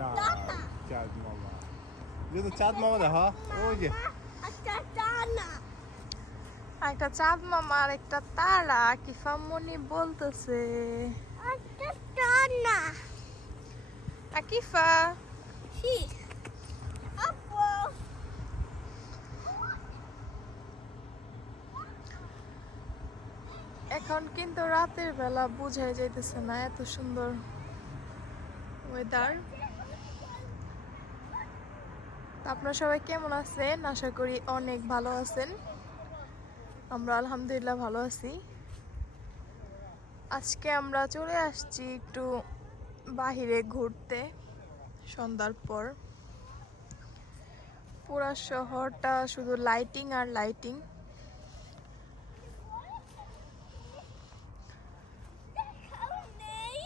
চাঁদ ডানা চাঁদ মামা যে তো চাঁদ মামা দেখা ওই যে একটা চাঁদ মামা আর একটা তারা কি ফাম্মনি বলতেছে? আকিফা। এখন কিন্তু রাতের বেলা বোঝাই যাইতেছে না এত সুন্দর ওয়েদার আপনারা সবাই কেমন আছেন? আশা করি অনেক ভালো আছেন। আমরা আলহামদুলিল্লাহ ভালো আছি। আজকে আমরা চলে আসছি একটু বাহিরে ঘুরতে সন্ধ্যার পর। পুরা শহরটা শুধু লাইটিং আর লাইটিং নেই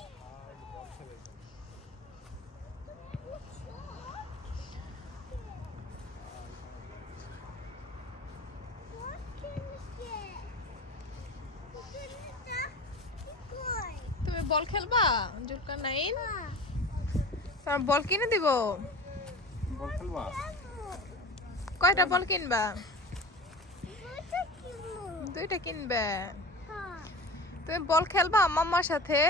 তুমি বল খেলবা? জুলকার নাইন? তোমার বল কিনে দিব। বল খেলবা? কয়টা বল কিনবা? দুইটা কিনবে। তুমি বল খেলবা মাম্মার সাথে?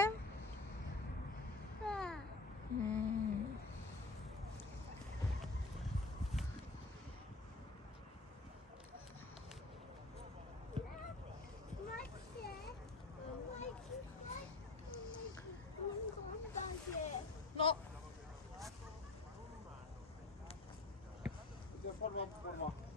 Ahmet Burma.